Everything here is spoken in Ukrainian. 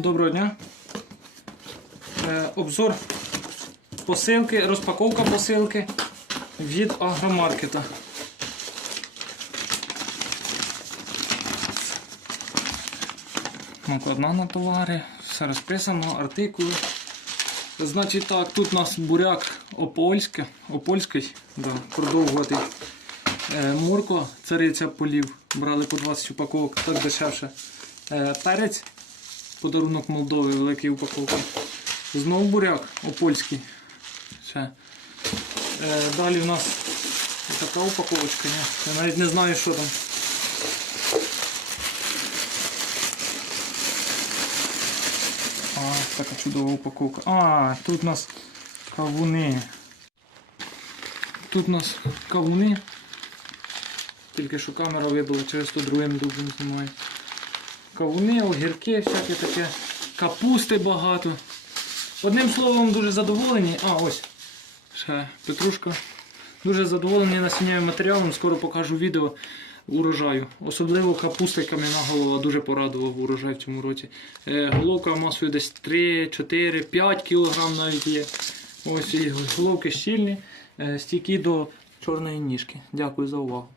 Доброго дня. Е, обзор посилки, розпаковка посилки від агромаркета. Накладна на товари, все розписано, артикули. Значить так, тут у нас буряк опольське, опольський, да, продовгуватий. Е, морква, цариця полів. Брали по 20 упаковок, так дешевше. Е, перець, подарунок Молдови, великі упаковки. Знову буряк опольський. Ще. Е, далі в нас така упаковочка. Ні? Я навіть не знаю, що там. А, така чудова упаковка. А, тут у нас кавуни. Тут у нас кавуни. Тільки що камера вибила, через то другим дублем знімаю. Кавуни, огірки, всяке таке. Капусти багато. Одним словом, дуже задоволені. А, ось. Ще петрушка. Дуже задоволені насіннявим матеріалом. Скоро покажу відео урожаю. Особливо капуста кам'яна голова дуже порадував урожай в цьому році. Е, головка масою десь 3, 4, 5 кг навіть є. Ось і головки щільні, е, стійкі до чорної ніжки. Дякую за увагу.